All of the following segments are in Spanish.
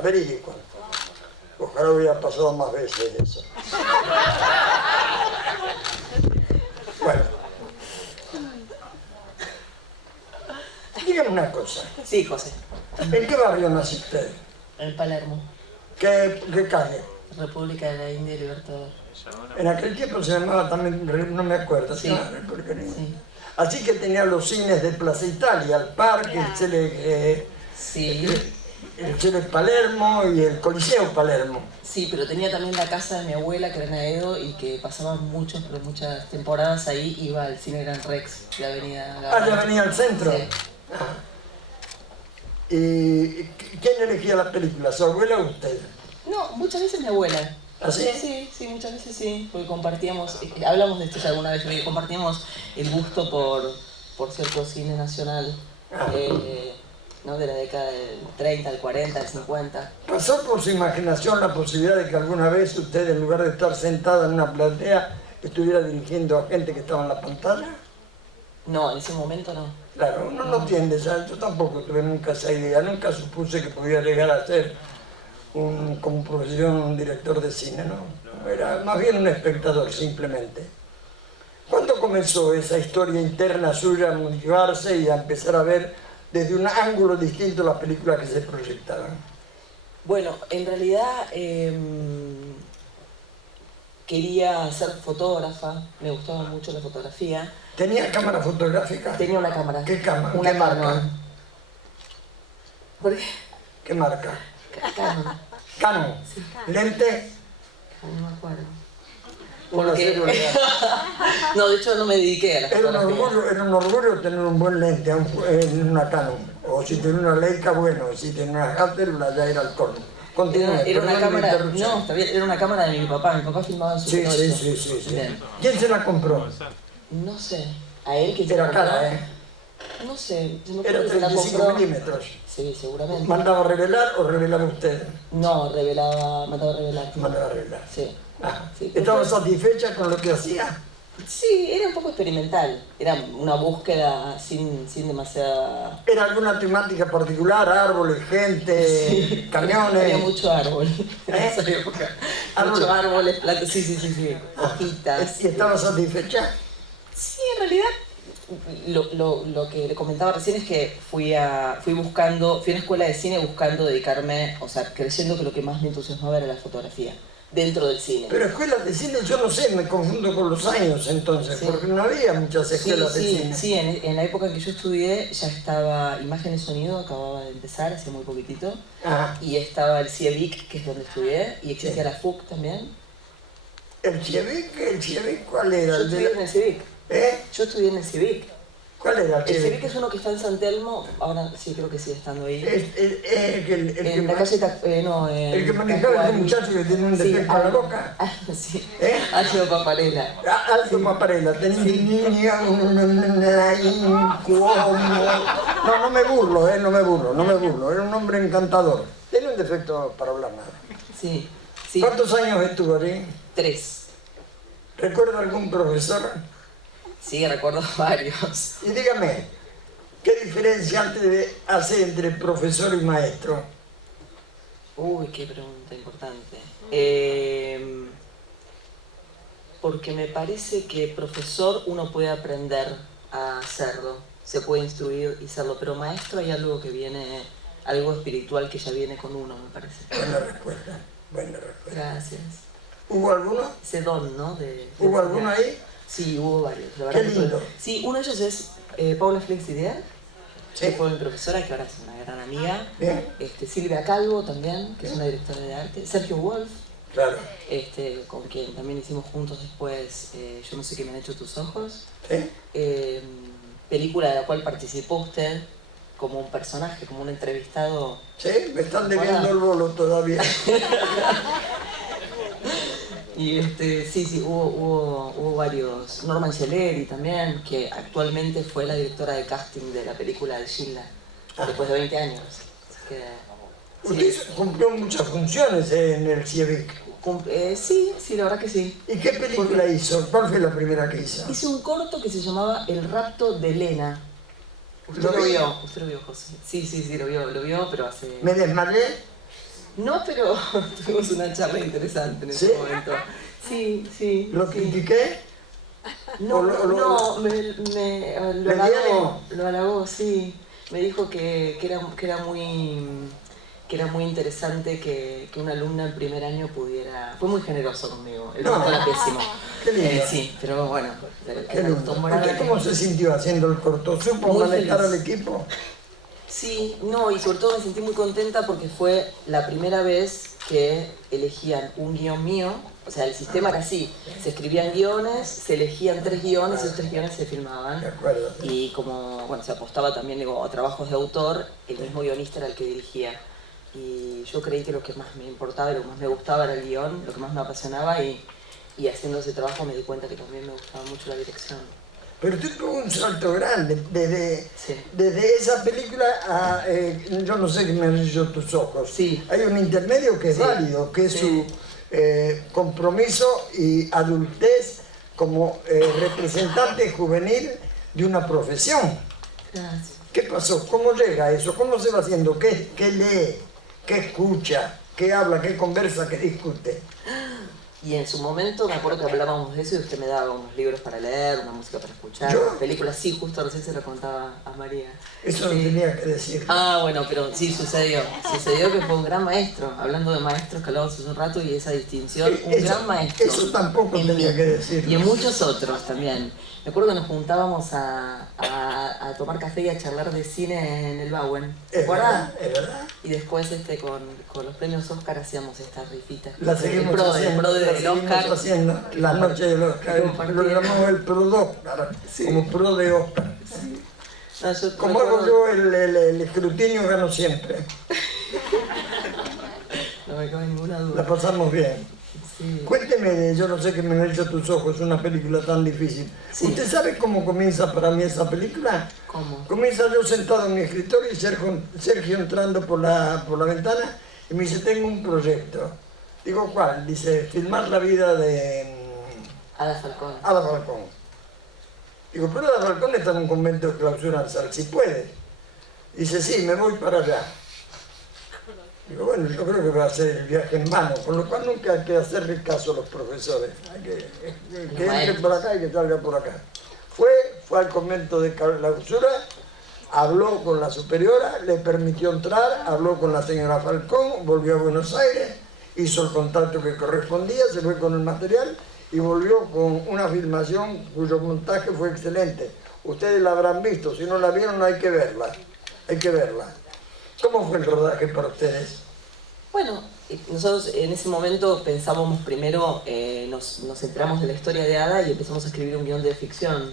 Verídico. Ojalá hubiera pasado más veces eso. Bueno. Dígame una cosa. Sí, José. ¿En qué barrio nació usted? En Palermo. ¿Qué calle? República de la India y Libertador. En aquel tiempo se llamaba también, no me acuerdo, sí. Sí. Así que tenía los cines de Plaza Italia, el parque, el Cine Palermo y el Coliseo Palermo. Sí, pero tenía también la casa de mi abuela, que era en Aedo, y que pasaban muchas temporadas ahí, iba al Cine Gran Rex, de Avenida Gavana. Ah, ya venía al centro. Sí. Ah. ¿Y quién elegía la película, su abuela o usted? No, muchas veces mi abuela. ¿Ah, sí? Sí, muchas veces sí, porque compartíamos, hablamos de esto ya alguna vez, porque compartíamos el gusto por cierto cine nacional, ¿no? De la década del 30, del 40, del 50. ¿Pasó por su imaginación la posibilidad de que alguna vez usted, en lugar de estar sentada en una platea, estuviera dirigiendo a gente que estaba en la pantalla? No, en ese momento no. Claro, uno no tiende, ¿sabes? Yo tampoco tuve nunca esa idea, nunca supuse que podía llegar a ser como profesión un director de cine, ¿no? Era más bien un espectador, simplemente. ¿Cuándo comenzó esa historia interna suya a motivarse y a empezar a ver desde un ángulo distinto las películas que se proyectaban? Bueno, en realidad quería ser fotógrafa, me gustaba mucho la fotografía. ¿Tenía cámara fotográfica? Tenía una cámara. ¿Qué cámara? Una ¿Qué marca? ¿Por qué? ¿Qué marca? Canon. Canon. Sí. ¿Lente? No me acuerdo. Porque... No, de hecho no me dediqué a la fotografía. Era un orgullo tener un buen lente en una Canon. O si tenía una Leica, bueno, si tenía una Hasselblad ya era el colmo. Era una cámara, no, está bien, era una cámara de mi papá filmaba en su Sí. ¿Quién se la compró? No sé, a él que era cara, ¿eh? No sé, yo era 35 milímetros. Sí, seguramente. ¿Mandaba a revelar o revelaba usted? No, mandaba a revelar. Mandaba a revelar. Sí. Sí, ¿estaba satisfecha con lo que hacía? Sí, era un poco experimental, era una búsqueda sin demasiada... ¿Era alguna temática particular? ¿Árboles, gente, camiones? Había mucho árbol en esa época. Muchos árboles, plantas, sí, hojitas. ¿Y estaba satisfecha? Sí, en realidad lo que le comentaba recién es que fui a una escuela de cine buscando dedicarme, o sea, creyendo que lo que más me entusiasmaba era la fotografía. Dentro del cine. Pero escuelas de cine, yo no sé, me confundo con los años entonces, porque no había muchas escuelas de cine. Sí, en la época en que yo estudié ya estaba Imagen y Sonido, acababa de empezar, hace muy poquitito, y estaba el CIEVIC, que es donde estudié, y existía la FUC también. ¿El CIEVIC cuál era? Yo estudié en el CIEVIC. Yo estudié en el CIEVIC. ¿Cuál era el CIEVIC? El CIEVIC es uno que está en San Telmo, ahora sí creo que sigue estando ahí. En la calle el que manejaba el muchacho que tiene un defecto en la boca. Sí, Aldo Paparella. Aldo Paparella, tenía no me burlo, no me burlo, era un hombre encantador. Tenía un defecto para hablar nada. Sí. ¿Cuántos años estuvo ahí? 3. ¿Recuerda algún profesor? Sí, recuerdo varios. Y dígame, ¿qué diferencia hace entre profesor y maestro? Uy, qué pregunta importante. Porque me parece que profesor uno puede aprender a hacerlo, se puede instruir y serlo, pero maestro hay algo que viene, algo espiritual que ya viene con uno, me parece. Buena respuesta. Gracias. ¿Hubo alguno? Ese don, ¿no? ¿Hubo alguno ahí? Sí, hubo varios. La verdad. Qué lindo. Sí, uno de ellos es Paula Flexidier, que fue mi profesora, que ahora es una gran amiga. Bien. Silvia Calvo también, que es una directora de arte. Sergio Wolf, claro. Con quien también hicimos juntos después Yo no sé qué me han hecho tus ojos. ¿Sí? Película de la cual participó usted como un personaje, como un entrevistado. Sí, me están debiendo el bolo todavía. Y sí, hubo varios. Norman Celeri también, que actualmente fue la directora de casting de la película de Gilda, después de 20 años. Así que, Usted cumplió muchas funciones en el CIEVIC. Sí, la verdad que sí. ¿Y qué película hizo? ¿Cuál fue la primera que hizo? Hice un corto que se llamaba El rapto de Elena. Usted lo vio, José. Sí, lo vio, pero hace... ¿Me desmayé? No, pero tuvimos una charla interesante en ese momento. Sí, sí. ¿Lo critiqué? No, lo halagó, sí. Me dijo que era muy interesante que una alumna en primer año pudiera... Fue muy generoso conmigo, el resto era pésimo. Qué lindo. Sí, pero bueno. Qué lindo. ¿Usted cómo se sintió haciendo el corto? ¿Supo manejar al equipo? Sí, no, y sobre todo me sentí muy contenta porque fue la primera vez que elegían un guión mío. O sea, el sistema era así, se escribían guiones, se elegían 3 guiones y esos 3 guiones se filmaban. De acuerdo. Y como, bueno, se apostaba también a trabajos de autor, el mismo guionista era el que dirigía. Y yo creí que lo que más me importaba y lo que más me gustaba era el guión, lo que más me apasionaba y haciendo ese trabajo me di cuenta que también me gustaba mucho la dirección. Pero usted tuvo un salto grande, desde esa película a, yo no sé qué me han dicho tus ojos. Sí. Hay un intermedio que es válido, que es su compromiso y adultez como representante juvenil de una profesión. Gracias. ¿Qué pasó? ¿Cómo llega a eso? ¿Cómo se va haciendo? ¿Qué lee? ¿Qué escucha? ¿Qué habla? ¿Qué conversa? ¿Qué discute? Y en su momento me acuerdo que hablábamos de eso y usted me daba unos libros para leer, una música para escuchar, películas, sí, justo recién se lo contaba a María. Eso no tenía que decir. Ah, bueno, pero sí sucedió. Sucedió que fue un gran maestro, hablando de maestros que hablamos hace un rato y esa distinción, gran maestro. Eso tampoco tenía que decir. Y en muchos otros también. Me acuerdo que nos juntábamos a tomar café y a charlar de cine en el Bauen. ¿Te acuerdas? Es verdad. Y después con los premios Oscar hacíamos estas rifitas. La seguimos haciendo. La noche del Oscar. Lo llamamos el Pro-Oscar, como Pro de Oscar. Sí. No, como hago yo el escrutinio, gano siempre. No me cabe ninguna duda. La pasamos bien. Sí. Cuénteme, yo no sé qué me han hecho tus ojos, una película tan difícil. Sí. ¿Usted sabe cómo comienza para mí esa película? ¿Cómo? Comienza yo sentado en mi escritorio y Sergio entrando por la ventana y me dice, tengo un proyecto. Digo, ¿cuál? Dice, filmar la vida de... Ada Falcón. Ada Falcón. Digo, pero Ada Falcón está en un convento de clausura en Sal, si puede. Dice, sí, me voy para allá. Digo, bueno, yo creo que va a ser el viaje en vano, con lo cual nunca hay que hacerle caso a los profesores. Hay que entre por acá y que salga por acá. Fue al convento de clausura, habló con la superiora, le permitió entrar, habló con la señora Falcón, volvió a Buenos Aires, hizo el contacto que correspondía, se fue con el material y volvió con una filmación cuyo montaje fue excelente. Ustedes la habrán visto, si no la vieron hay que verla, hay que verla. ¿Cómo fue el rodaje para ustedes? Bueno, nosotros en ese momento pensábamos primero, nos enteramos de la historia de Ada y empezamos a escribir un guión de ficción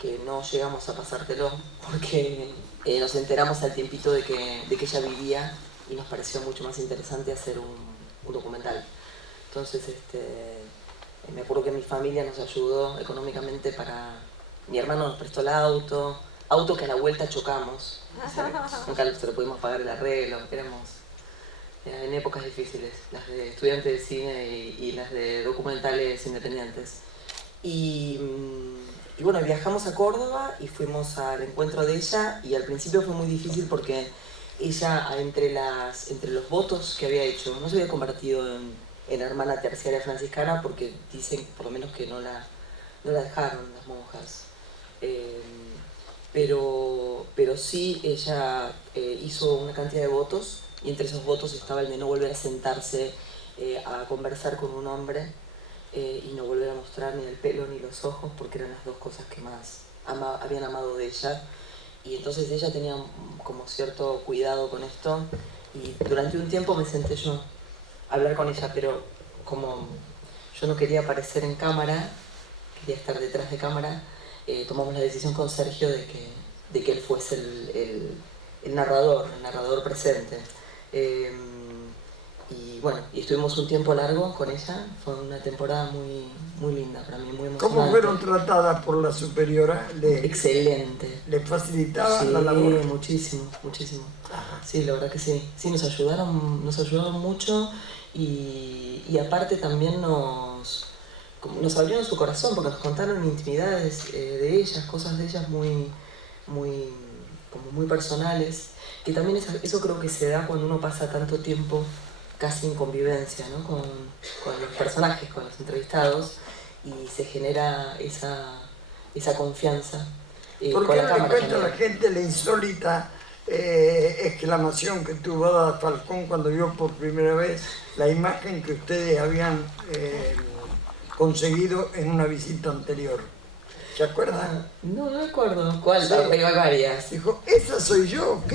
que no llegamos a pasártelo porque nos enteramos al tiempito de que ella vivía y nos pareció mucho más interesante hacer un documental. Entonces, me acuerdo que mi familia nos ayudó económicamente para... Mi hermano nos prestó el auto que a la vuelta chocamos. Nunca se lo pudimos pagar el arreglo, éramos en épocas difíciles, las de estudiantes de cine y las de documentales independientes. Y bueno, viajamos a Córdoba y fuimos al encuentro de ella y al principio fue muy difícil porque ella entre los votos que había hecho no se había convertido en hermana terciaria franciscana porque dicen por lo menos que no la dejaron las monjas. Pero sí ella hizo una cantidad de votos y entre esos votos estaba el de no volver a sentarse a conversar con un hombre y no volver a mostrar ni el pelo ni los ojos porque eran las dos cosas que más habían amado de ella y entonces ella tenía como cierto cuidado con esto y durante un tiempo me senté yo a hablar con ella, pero como yo no quería aparecer en cámara, quería estar detrás de cámara, tomamos la decisión con Sergio de que él fuese el narrador presente. Y bueno, y estuvimos un tiempo largo con ella, fue una temporada muy, muy linda para mí, muy emocionante. ¿Cómo fueron tratadas por la superiora? Excelente. ¿Le facilitaba sí, la labor? Sí, muchísimo. Sí, la verdad que sí. Sí, nos ayudaron mucho y aparte también nos abrieron su corazón porque nos contaron intimidades de ellas, cosas de ellas muy personales, que también eso creo que se da cuando uno pasa tanto tiempo casi en convivencia, ¿no? con los personajes, con los entrevistados, y se genera esa confianza. ¿Por qué no le cuento a la gente la insólita exclamación que tuvo Ada Falcón cuando vio por primera vez la imagen que ustedes habían conseguido en una visita anterior? ¿Se acuerdan? No me acuerdo. ¿Cuál? Sí. Hay varias. Dijo, esa soy yo, ¿qué?